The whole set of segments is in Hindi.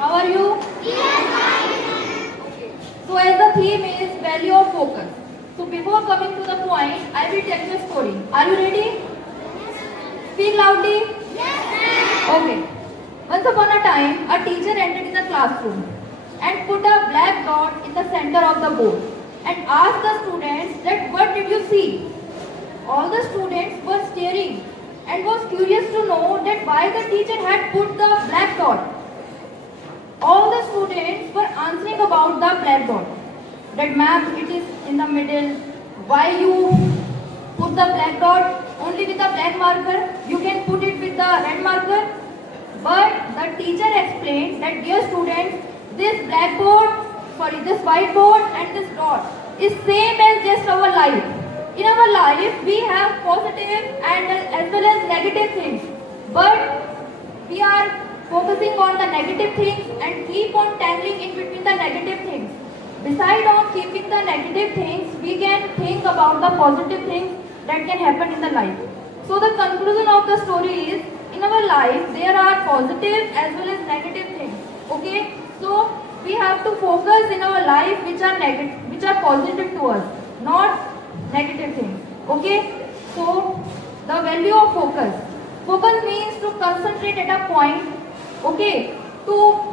How are you? Okay. So as the theme is value of focus. So before coming to the point, I will tell you a story. Are you ready? Speak loudly. Okay. Once upon a time, a teacher entered in the classroom and put a black dot in the center of the board and asked the students that what did you see? All the students were staring and was curious to know that why the teacher had put the black dot. All the students were answering about the black dot. That ma'am, it is in the middle. Why you put the black dot only with the black marker? You can put it with the red marker. But the teacher explained that dear students, this whiteboard and this dot is same as just our life. In our life, we have positive and as well as negative things. But we are focusing on the negative things and keep on tangling in between the negative things. Besides on keeping the negative things, we can think about the positive things that can happen in the life. So the conclusion of the story is, in our life, there are positive as well as negative things. Okay? So we have to focus in our life which are negative, which are positive to us, not negative things. Okay? So the value of focus. Focus means to concentrate at a point. Okay? To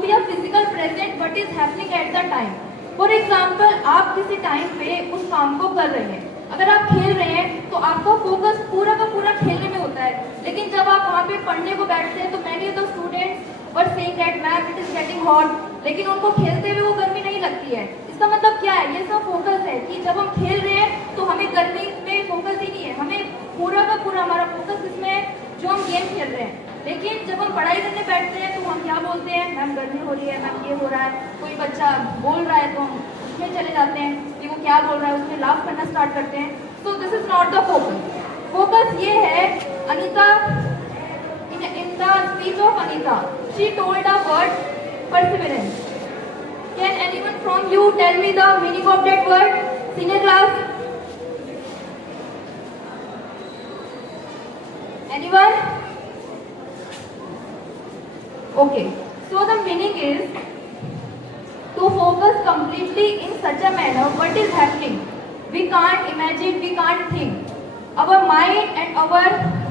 be a physical present what is happening at the time. For example, आप किसी टाइम पे उस काम को कर रहे हैं. अगर आप खेल रहे हैं तो आपका फोकस पूरा का पूरा खेलने में होता है. लेकिन जब आप वहाँ पे पढ़ने को बैठते हैं तो many of the students were saying that ma'am it is getting hot. लेकिन उनको खेलते हुए वो गर्मी नहीं लगती है. इसका मतलब क्या है? ये सब फोकस है कि जब हम खेल रहे हैं तो हमें गर्मी में फोकस ही नहीं है. हमें पूरा का पूरा हमारा फोकस इसमें है जो हम गेम खेल रहे हैं. लेकिन जब हम पढ़ाई करने बैठते हैं तो हम क्या बोलते हैं? मैम गर्मी हो रही है, मैम ये हो रहा है. कोई बच्चा बोल रहा है तो हम उसमें चले जाते हैं कि वो क्या बोल रहा है, उसमें लाफ करना स्टार्ट करते हैं. So this is not the focus. Focus ये है, Anita in the speech of Anita, she told a word perseverance. Can anyone from you tell me the meaning of that word? Senior class? Anyone? Okay. So the meaning is to focus completely in such a manner what is happening. We can't imagine, we can't think. Our mind and our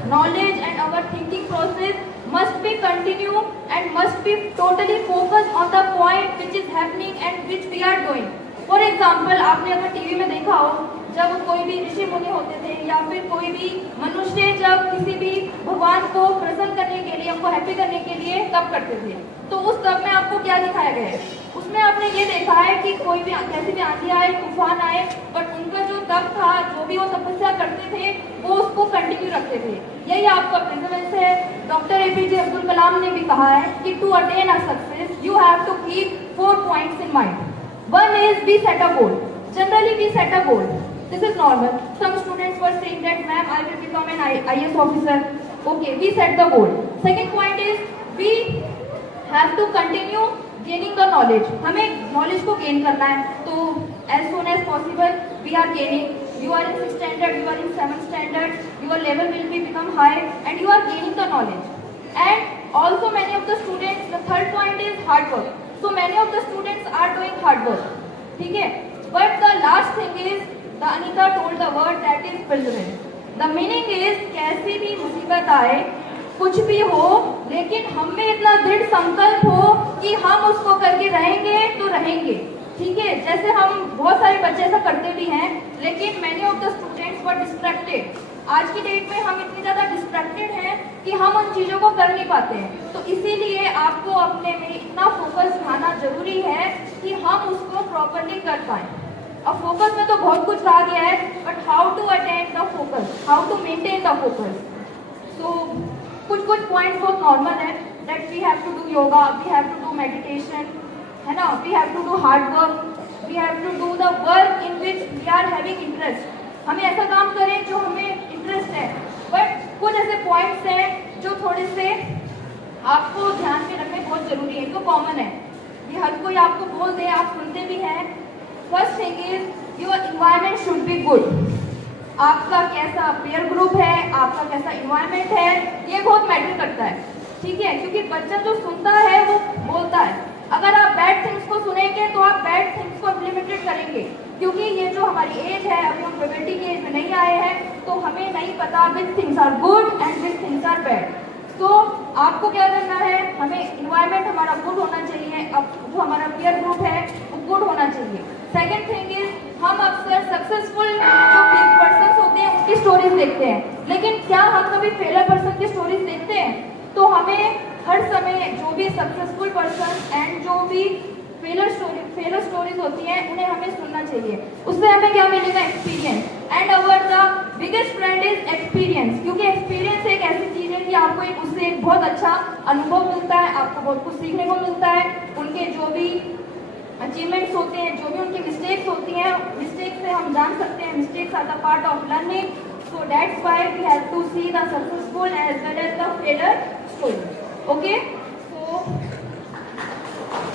knowledge and our thinking process must be continue and must be totally focused on the point which is happening and which we are doing. For example, आपने अगर टीवी में देखा हो, जब कोई भी ऋषि मुनि होते थे या फिर कोई भी मनुष्य जब किसी भी भगवान को प्रसन्न करने के लिए, उनको हैप्पी करने के लिए तप करते थे, तो उस तप में आपको क्या दिखाया गया है? उसमें आपने ये देखा है कि कोई भी कैसी भी आंधी आए, तूफान आए, बट उनका जो तप था, जो भी वो तपस्या करते थे, वो उसको कंटिन्यू रखते थे. यही आपका प्रिंसिपल है. डॉक्टर एपीजे अब्दुल कलाम ने भी कहा है कि to attain a success you have to keep 4 points in mind. One is we set a goal. Generally we set a goal. This is normal. Some students were saying that ma'am I will become an IAS officer. Okay, we set the goal. Second point is we have to continue gaining the knowledge. हमें knowledge को gain करना है. तो as soon as possible we are gaining. You are in 6th standard, you are in 7th standard. Your level will be become high and you are gaining the knowledge. And also many of the students. The third point is hard work. So many of the students are doing hard work. ठीक है? But the last thing is, the Anita told the word that is perseverance. The meaning is कैसी भी मुसीबत आए, कुछ भी हो, लेकिन हम में इतना दृढ़ संकल्प हो कि हम उसको करके रहेंगे तो रहेंगे. ठीक है? जैसे हम बहुत सारे बच्चे ऐसा करते भी हैं, लेकिन many of the students were distracted. आज की डेट में हम इतनी ज़्यादा डिस्ट्रैक्टेड हैं कि हम उन चीज़ों को कर नहीं पाते हैं. तो इसीलिए आपको अपने में इतना फोकस दिखाना जरूरी है कि हम उसको प्रॉपरली कर पाएँ. अब फोकस में तो बहुत कुछ कहा गया है, but how to attain the focus, how to maintain the focus. So कुछ पॉइंट्स बहुत नॉर्मल है. That we have to do yoga, we have to do meditation, है ना, we have to do hard work, we have to do the work in which we are having interest. हमें ऐसा काम करें जो हमें इंटरेस्ट है. बट कुछ ऐसे पॉइंट्स हैं जो थोड़े से आपको ध्यान में रखने बहुत जरूरी है. तो कॉमन है, ये हर कोई आपको बोल दे, आप सुनते भी हैं. First thing is your environment should be good. आपका कैसा पेयर ग्रुप है, आपका कैसा इन्वायरमेंट है, ये बहुत मैटर करता है. ठीक है? क्योंकि बच्चा जो सुनता है वो होता है। अगर आप बैड थिंग्स को सुनेंगे तो आप बैड थिंग्स को इम्प्लीमेंटेड करेंगे, क्योंकि ये जो हमारी एज है, अभी हम प्यूबर्टी की एज में नहीं आए हैं, तो हमें नहीं पता which things are good and which things are bad. तो आपको क्या करना है, हमें इन्वायरमेंट हमारा गुड होना चाहिए, अब जो हमारा पीयर ग्रुप है वो गुड होना चाहिए। सेकेंड थिंग इज, हम अक्सर सक्सेसफुल जो बिग पर्सन होते हैं उनकी स्टोरीज देखते हैं, लेकिन क्या हम कभी फेलियर पर्सन की स्टोरीज देखते हैं? तो हमें हर समय जो भी सक्सेसफुल पर्सन एंड जो भी फेलियर स्टोरीज होती हैं उन्हें हमें सुनना चाहिए। उससे हमें क्या मिलेगा? Experience. And our the biggest friend is experience, क्योंकि एक्सपीरियंस एक ऐसी चीज है कि आपको उससे एक बहुत अच्छा अनुभव मिलता है, आपको बहुत कुछ सीखने को मिलता है। उनके जो भी अचीवमेंट्स होते हैं, जो भी उनकी मिस्टेक्स होती हैं, मिस्टेक से हम जान सकते हैं mistakes are the part of learning. So that's why we have to see the successful as well as the failure story. Okay.